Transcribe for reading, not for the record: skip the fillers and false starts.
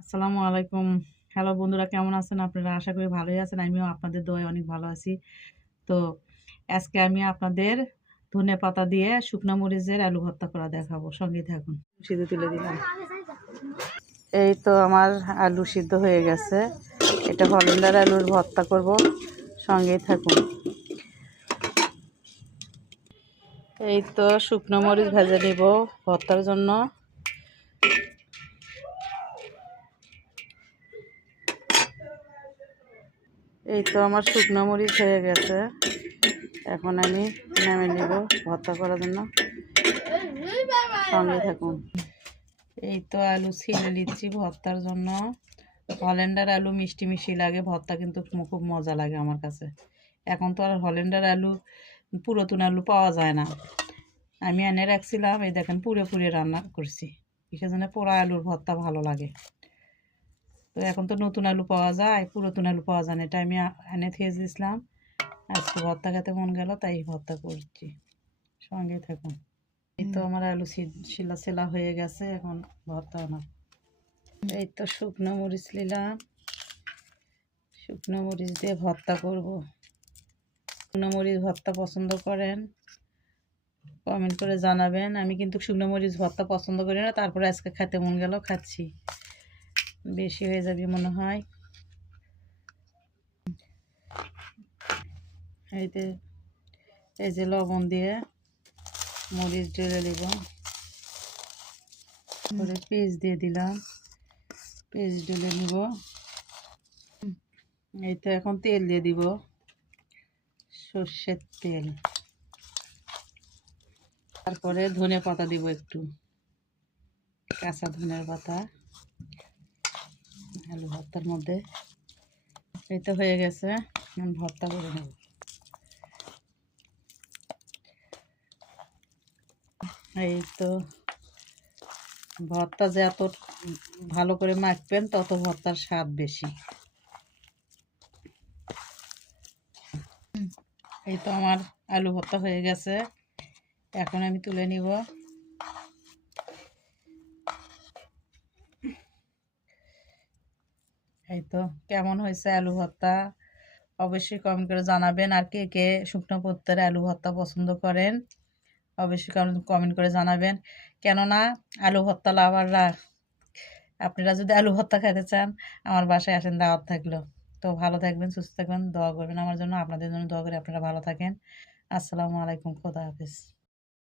আসসালামু আলাইকুম। হ্যালো বন্ধুরা, কেমন আছেন আপনারা? আশা করি ভালোই আছেন। আমিও আপনাদের দোয়ায় অনেক ভালো আছি। তো আজকে আমি আপনাদের ধনেপাতা দিয়ে শুকনা মরিচের আলু ভর্তা করা দেখাবো। সঙ্গেই থাকুন। সিদ্ধ তুলে দিলাম। এই তো আমার আলু সিদ্ধ হয়ে গেছে। এটা হল্যান্ডের আলুর ভর্তা করব। সঙ্গেই থাকুন। এই তো শুকনো মরিচ ভেজে নিব ভর্তার জন্য। এই তো আমার শুকনো মরিচ হয়ে গেছে। এখন আমি নামে নিব ভর্তা করার জন্য। সঙ্গে থাকুন। এই তো আলু ছিলে নিচ্ছি ভর্তার জন্য। হল্যান্ডার আলু মিষ্টি মিষ্টি লাগে, ভর্তা কিন্তু খুব মজা লাগে আমার কাছে। এখন তো আর হল্যান্ডার আলু পুরাতন আলু পাওয়া যায় না। আমি এনে রাখছিলাম, এই দেখেন পুড়ে পুড়ে রান্না করছি। সেজন্য পোড়া আলুর ভর্তা ভালো লাগে। তো এখন তো নতুন আলু পাওয়া যায়, পুরাতন আলু পাওয়া যায় না। এটা আমি এনে থেকে দিয়েছিলাম। আজকে ভর্তা খেতে মন গেল, তাই ভর্তা করছি। সঙ্গে থাকুন। এই তো আমার আলু শিলা সেলা হয়ে গেছে, এখন ভর্তা বানাবো। এই তো শুকনো মরিচ নিলাম, শুকনো মরিচ দিয়ে ভর্তা করব। শুকনো মরিচ ভর্তা পছন্দ করেন কমেন্ট করে জানাবেন। আমি কিন্তু শুকনো মরিচ ভর্তা পছন্দ করি না, তারপরে আজকে খেতে মন গেল, খাচ্ছি। বেশি হয়ে যাবে মনে হয়। এই যে লবণ দিয়ে মরিচ ঢেলে দিব, করে পেঁয়াজ দিয়ে দিলাম, পেঁয়াজ ঢেলে নিব। এই তো এখন তেল দিয়ে দিব, সর্ষের তেল। তারপরে ধনে পাতা দিব, একটু কাঁচা ধনের পাতা আলু ভর্তার মধ্যে। এই তো হয়ে গেছে, ভর্তা করে নেব। এই তো ভর্তা যে এত ভালো করে মাখবেন তত ভর্তার স্বাদ বেশি। এই তো আমার আলু ভর্তা হয়ে গেছে, এখন আমি তুলে নিব। এই তো কেমন হয়েছে আলু ভর্তা অবশ্যই কমেন্ট করে জানাবেন। আর কে কে শুকনো পত্তের আলু ভর্তা পছন্দ করেন অবশ্যই কমেন্ট করে জানাবেন। কেননা আলু ভর্তা লাভাররা, আপনারা যদি আলু ভর্তা খেতে চান আমার বাসায় আসেন, দাওয়াত থাকলো। তো ভালো থাকবেন, সুস্থ থাকবেন, দোয়া করবেন আমার জন্য, আপনাদের জন্য দোয়া করি আপনারা ভালো থাকেন। আসসালামু আলাইকুম, খোদা হাফেজ।